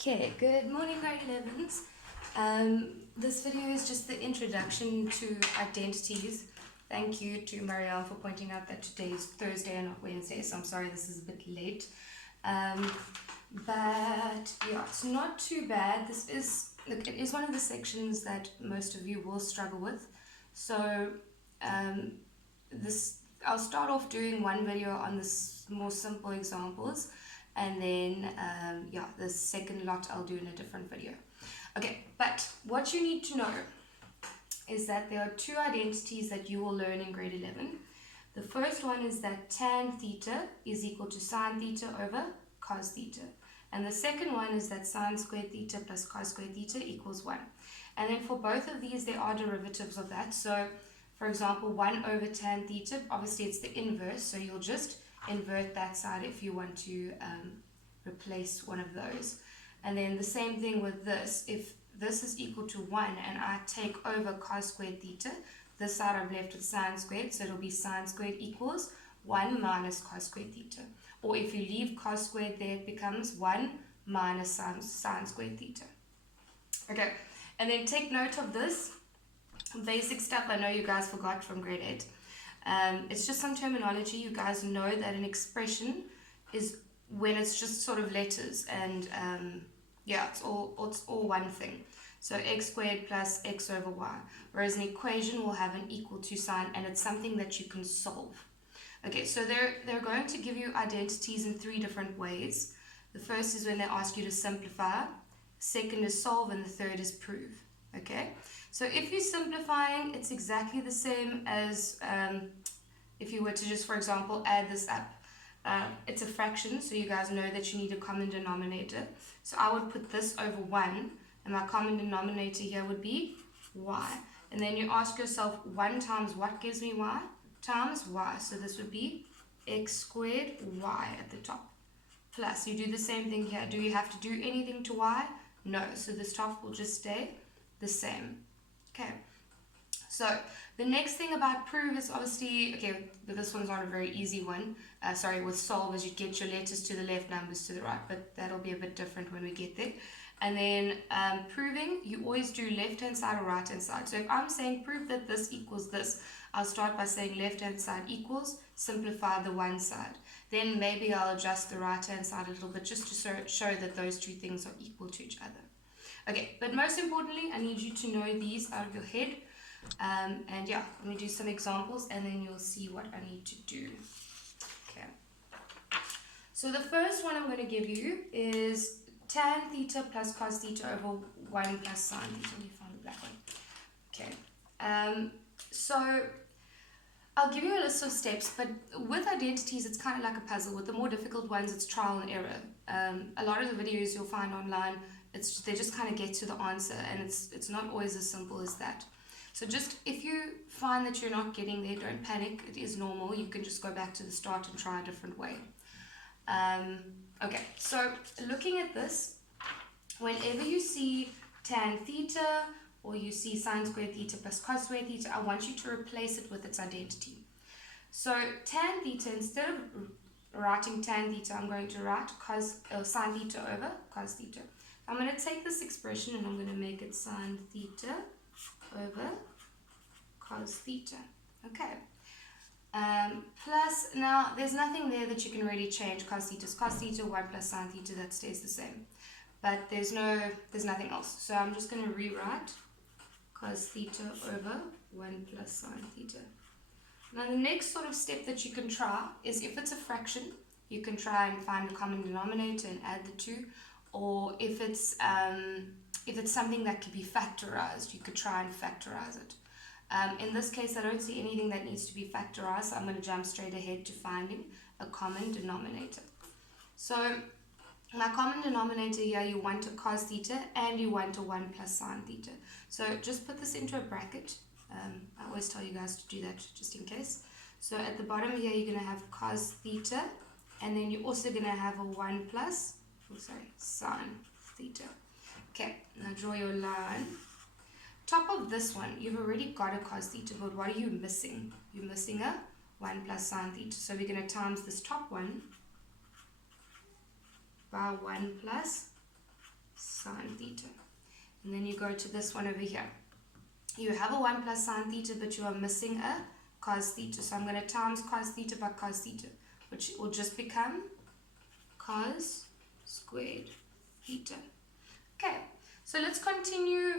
Okay, good morning grade 11s. This video is just the introduction to identities. Thank you to Marielle for pointing out that today is Thursday and not Wednesday, so I'm sorry this is a bit late. But yeah, it's not too bad. Look, it is one of the sections that most of you will struggle with. So I'll start off doing one video on this more simple examples, and then the second lot I'll do in a different video. Okay, but what you need to know is that there are two identities that you will learn in grade 11. The first one is that tan theta is equal to sine theta over cos theta. And the second one is that sine squared theta plus cos squared theta equals 1. And then for both of these, there are derivatives of that. So, for example, 1 over tan theta, obviously it's the inverse, so you'll just invert that side if you want to replace one of those. And then the same thing with this. If this is equal to 1 and I take over cos squared theta, this side I'm left with sine squared, so it'll be sine squared equals 1 minus cos squared theta. Or if you leave cos squared there, it becomes 1 minus sine squared theta. Okay, and then take note of this basic stuff I know you guys forgot from grade 8. It's just some terminology. You guys know that an expression is when it's just sort of letters, and it's all one thing. So x squared plus x over y, whereas an equation will have an equal to sign, and it's something that you can solve. Okay, so they're going to give you identities in 3 different ways. The first is when they ask you to simplify, second is solve, and the third is prove. Okay, so if you're simplifying, it's exactly the same as if you were to just, for example, add this up. It's a fraction, so you guys know that you need a common denominator. So I would put this over 1, and my common denominator here would be y. And then you ask yourself, 1 times what gives me y? Times y. So this would be x squared y at the top. Plus, you do the same thing here. Do you have to do anything to y? No. So this top will just stay the same. Okay. So the next thing about prove is obviously, okay, but this one's not a very easy one. With solve is you get your letters to the left, numbers to the right, but that'll be a bit different when we get there. And then proving, you always do left hand side or right hand side. So if I'm saying prove that this equals this, I'll start by saying left hand side equals, simplify the one side. Then maybe I'll adjust the right hand side a little bit just to show that those two things are equal to each other. Okay, but most importantly, I need you to know these out of your head. Let me do some examples and then you'll see what I need to do. Okay. So the first one I'm going to give you is tan theta plus cos theta over 1 plus sine theta. Let me find the black one. Okay. So I'll give you a list of steps, but with identities, it's kind of like a puzzle. With the more difficult ones, it's trial and error. A lot of the videos you'll find online, they just kind of get to the answer, and it's not always as simple as that. So just if you find that you're not getting there, don't panic. It is normal. You can just go back to the start and try a different way. Okay, so looking at this, whenever you see tan theta or you see sine squared theta plus cos squared theta, I want you to replace it with its identity. So tan theta, instead of writing tan theta, I'm going to write sine theta over cos theta. I'm going to take this expression and I'm going to make it sine theta over cos theta. Okay. Plus, now there's nothing there that you can really change. Cos theta is cos theta, 1 plus sine theta, that stays the same. But there's nothing else. So I'm just going to rewrite cos theta over 1 plus sine theta. Now the next sort of step that you can try is, if it's a fraction, you can try and find a common denominator and add the two. Or if it's something that could be factorized, you could try and factorize it. In this case, I don't see anything that needs to be factorized, so I'm going to jump straight ahead to finding a common denominator. So my common denominator here, you want a cos theta and you want a 1 plus sine theta. So just put this into a bracket. I always tell you guys to do that just in case. So at the bottom here, you're going to have cos theta, and then you're also going to have a 1 plus sine theta. Okay, now draw your line. Top of this one, you've already got a cos theta, but what are you missing? You're missing a 1 plus sine theta. So we're going to times this top one by 1 plus sine theta. And then you go to this one over here. You have a 1 plus sine theta, but you are missing a cos theta. So I'm going to times cos theta by cos theta, which will just become cos squared theta. Okay, so let's continue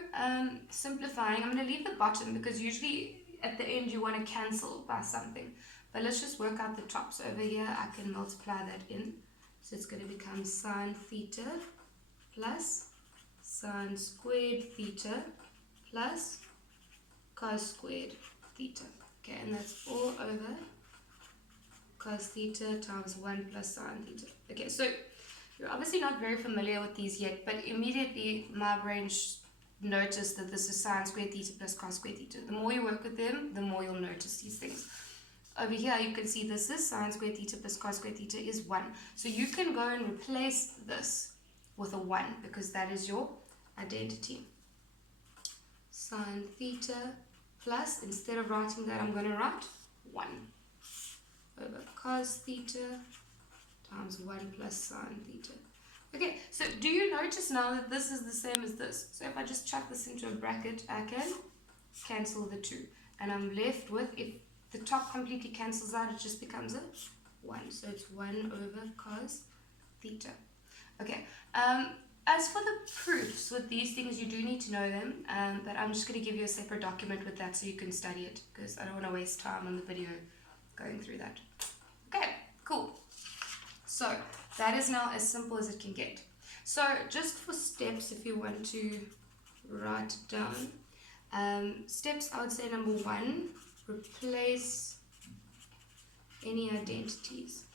simplifying. I'm going to leave the bottom because usually at the end you want to cancel by something. But let's just work out the top. So over here I can multiply that in. So it's going to become sine theta plus sine squared theta plus cos squared theta. Okay, and that's all over cos theta times 1 plus sine theta. Okay, so you're obviously not very familiar with these yet, but immediately my brain noticed that this is sine squared theta plus cos squared theta. The more you work with them, the more you'll notice these things. Over here you can see this is sine squared theta plus cos squared theta is 1. So you can go and replace this with a 1 because that is your identity. Sine theta plus, instead of writing that, I'm going to write 1 over cos theta times 1 plus sine theta. Okay, so do you notice now that this is the same as this? So if I just chuck this into a bracket, I can cancel the 2. And I'm left with, if the top completely cancels out, it just becomes a 1. So it's 1 over cos theta. Okay, as for the proofs with these things, you do need to know them, but I'm just going to give you a separate document with that so you can study it, because I don't want to waste time on the video going through that. Okay, cool. So that is now as simple as it can get. So just for steps, if you want to write it down, steps, I would say number 1, replace any identities.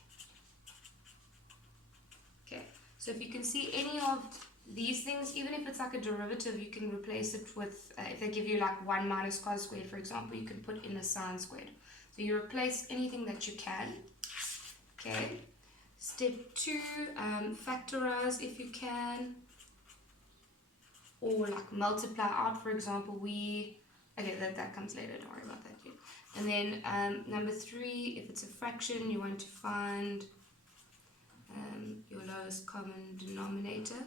Okay, so if you can see any of these things, even if it's like a derivative, you can replace it with, if they give you like 1 minus cos squared, for example, you can put in a sine squared. So you replace anything that you can. Okay. Step 2, factorize if you can, or like multiply out, for example, okay, that comes later, don't worry about that yet. And then number 3, if it's a fraction, you want to find your lowest common denominator,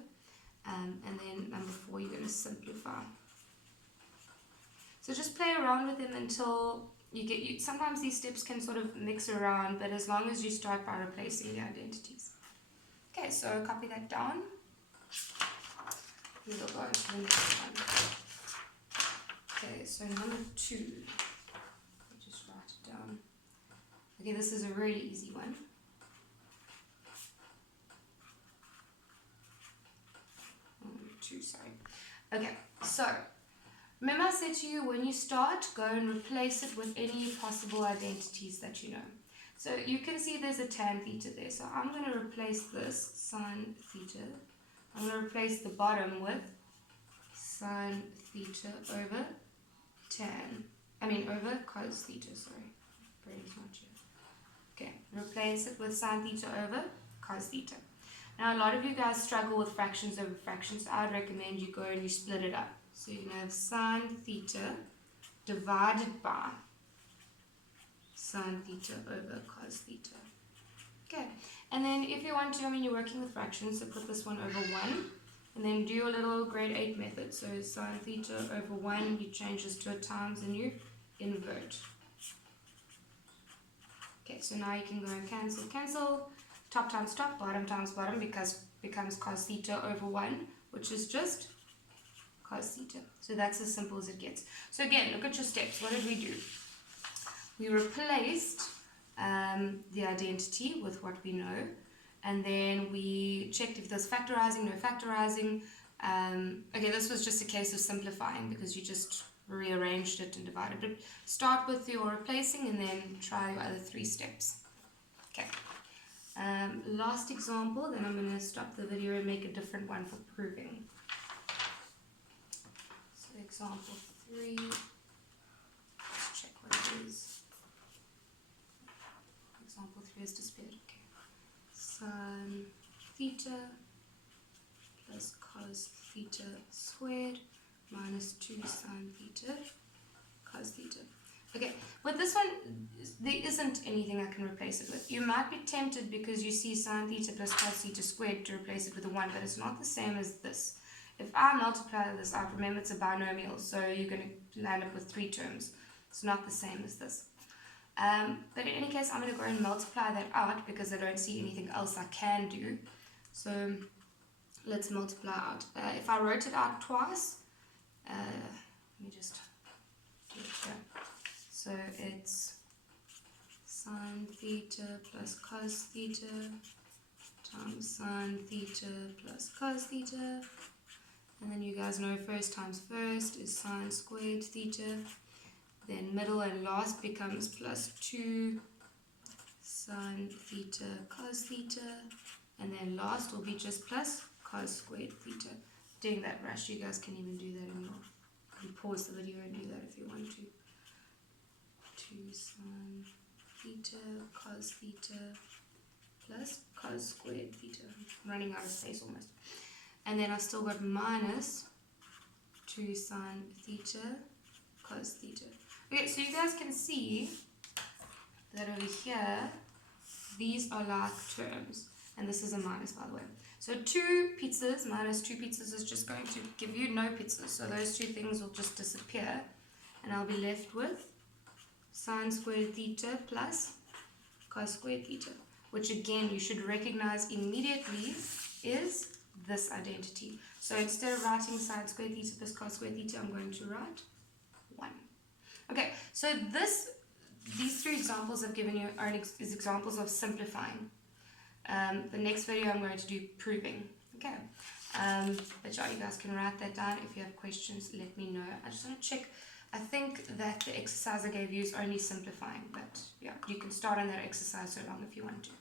and then number 4, you're going to simplify. So just play around with them until sometimes these steps can sort of mix around, but as long as you start by replacing the identities. Okay, so copy that down. We will go on to the next one. Okay, so number 2. I'll just write it down. Okay, this is a really easy one. Number 2, sorry. Okay, so remember I said to you, when you start, go and replace it with any possible identities that you know. So you can see there's a tan theta there. So I'm going to replace this sine theta. I'm going to replace the bottom with sine theta over over cos theta, sorry. Brain's not here. Okay, replace it with sine theta over cos theta. Now a lot of you guys struggle with fractions over fractions. So I'd recommend you go and you split it up. So you can have sine theta divided by sine theta over cos theta. Okay, and then if you want to, you're working with fractions, so put this one over 1, and then do your little grade 8 method. So sine theta over 1, you change this to a times and you invert. Okay, so now you can go and cancel, top times top, bottom times bottom, because becomes cos theta over 1, which is just cos theta. So that's as simple as it gets. So again, look at your steps. What did we do? We replaced the identity with what we know, and then we checked if there's factorizing, no factorizing. Okay, this was just a case of simplifying because you just rearranged it and divided. But start with your replacing and then try your other 3 steps. Okay. Last example, then I'm going to stop the video and make a different one for proving. So example 3, let's check what it is. Example 3 is disappeared. Okay. Sine theta plus cos theta squared minus 2 sine theta cos theta. Okay, with this one, there isn't anything I can replace it with. You might be tempted because you see sine theta plus cos theta squared to replace it with a 1, but it's not the same as this. if I multiply this out, remember it's a binomial, so you're going to land up with 3 terms. It's not the same as this. But in any case, I'm going to go and multiply that out because I don't see anything else I can do. So let's multiply out. If I wrote it out twice, let me just do it here. So it's sine theta plus cos theta times sine theta plus cos theta. And then you guys know first times first is sine squared theta. Then middle and last becomes plus 2 sine theta cos theta. And then last will be just plus cos squared theta. Doing that rush, you guys can even do that in your... You pause the video and do that if you want to. 2 sine theta cos theta plus cos squared theta. I'm running out of space almost. And then I've still got minus 2 sine theta cos theta. Okay, so you guys can see that over here, these are like terms. And this is a minus, by the way. So 2 pizzas minus 2 pizzas is just going to give you no pizzas. So those 2 things will just disappear. And I'll be left with sine squared theta plus cos squared theta. Which again, you should recognize immediately is this identity. So instead of writing sine squared theta plus cos squared theta, I'm going to write 1. Okay, so these 3 examples I've given you are examples of simplifying. The next video I'm going to do proving. Okay, but yeah, you guys can write that down. If you have questions, let me know. I just want to check. I think that the exercise I gave you is only simplifying, but yeah, you can start on that exercise so long if you want to.